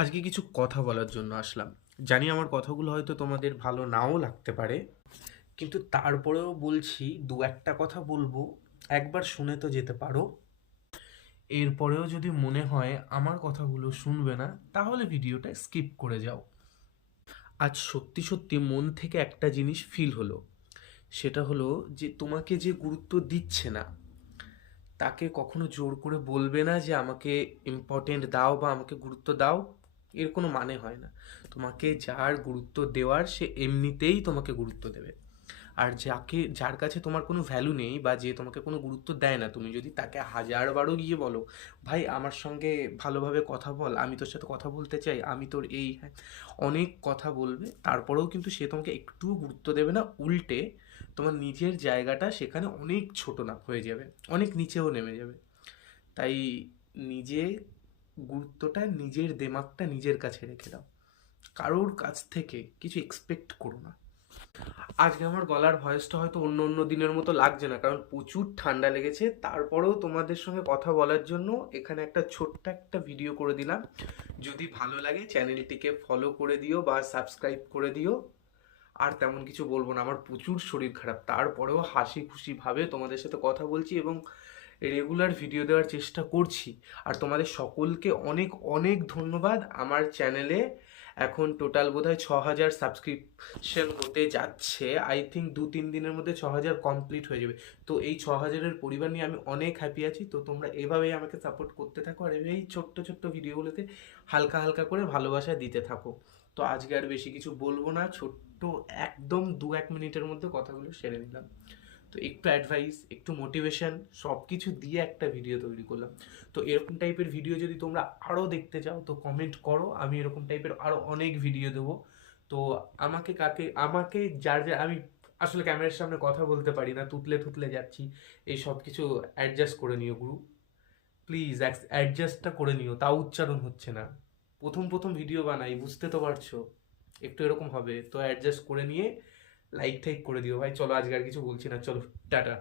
আজকে কিছু কথা বলার জন্য আসলাম। জানি আমার কথাগুলো হয়তো তোমাদের ভালো নাও লাগতে পারে, কিন্তু তারপরেও বলছি, দু একটা কথা বলবো, একবার শুনে তো যেতে পারো। এরপরেও যদি মনে হয় আমার কথাগুলো শুনবে না, তাহলে ভিডিওটা স্কিপ করে যাও। আজ সত্যি সত্যি মন থেকে একটা জিনিস ফিল হলো, সেটা হলো যে তোমাকে যে গুরুত্ব দিচ্ছে না, তাকে কখনো জোর করে বলবে না যে আমাকে ইম্পর্টেন্ট দাও বা আমাকে গুরুত্ব দাও। এর কোনো মানে হয় না। তোমাকে যার গুরুত্ব দেওয়ার সে এমনিতেই তোমাকে গুরুত্ব দেবে। আর যার কাছে তোমার কোনো ভ্যালু নেই বা যে তোমাকে কোনো গুরুত্ব দেয় না, তুমি যদি তাকে হাজারবারও গিয়ে বলো, ভাই আমার সঙ্গে ভালোভাবে কথা বল, আমি তোর সাথে কথা বলতে চাই, আমি তোর এই হ্যাঁ, অনেক কথা বলবে, তারপরেও কিন্তু সে তোমাকে একটুও গুরুত্ব দেবে না। উল্টে তোমার নিজের জায়গাটা সেখানে অনেক ছোট না হয়ে যাবে, অনেক নিচেও নেমে যাবে। তাই নিজে গুরুত্বটা, নিজের দেমাগটা নিজের কাছে রেখে দাও। কারোর কাছ থেকে কিছু এক্সপেক্ট করো না। আজকে আমার গলার ভয়েসটা হয়তো অন্য অন্য দিনের মতো লাগছে না, কারণ প্রচুর ঠান্ডা লেগেছে। তারপরেও তোমাদের সঙ্গে কথা বলার জন্য এখানে একটা ছোট্ট একটা ভিডিও করে দিলাম। যদি ভালো লাগে চ্যানেলটিকে ফলো করে দিও বা সাবস্ক্রাইব করে দিও। আর তেমন কিছু বলবো না, আমার প্রচুর শরীর খারাপ, তারপরেও হাসি খুশিভাবে তোমাদের সাথে কথা বলছি এবং রেগুলার ভিডিও দেওয়ার চেষ্টা করছি। আর তোমাদের সকলকে অনেক অনেক ধন্যবাদ। আমার চ্যানেলে এখন টোটাল বোধহয় 6,000 সাবস্ক্রিপশন হতে যাচ্ছে। আই থিঙ্ক 2-3 দিনের মধ্যে 6,000 কমপ্লিট হয়ে যাবে। তো এই 6,000-এর পরিবার নিয়ে আমি অনেক হ্যাপি আছি। তো তোমরা এভাবেই আমাকে সাপোর্ট করতে থাকো আর এভাবেই ছোট্ট ছোট্ট ভিডিওগুলোতে হালকা হালকা করে ভালোবাসা দিতে থাকো। তো আজকে আর বেশি কিছু বলবো না, ছোট্ট একদম 2-1 মিনিটের মধ্যে কথাগুলো সেরে নিলাম। তো একটু অ্যাডভাইস, একটু মোটিভেশন, সব কিছু দিয়ে একটা ভিডিও তৈরি করলাম। তো এরকম টাইপের ভিডিও যদি তোমরা আরও দেখতে চাও তো কমেন্ট করো, আমি এরকম টাইপের আরও অনেক ভিডিও দেবো। তো আমাকে যার যার আমি আসলে ক্যামেরার সামনে কথা বলতে পারি না, তুতলে তুতলে যাচ্ছি, এই সব কিছু অ্যাডজাস্ট করে নিও গুরু। প্লিজ অ্যাডজাস্টটা করে নিও, তাও উচ্চারণ হচ্ছে না। প্রথম প্রথম ভিডিও বানাই, বুঝতে তো পারছো, একটু এরকম হবে। তো অ্যাডজাস্ট করে নিয়ে লাইক টাইক করে দিও ভাই। চলো আজকে আর কিছু বলছি না, চলো টাটা।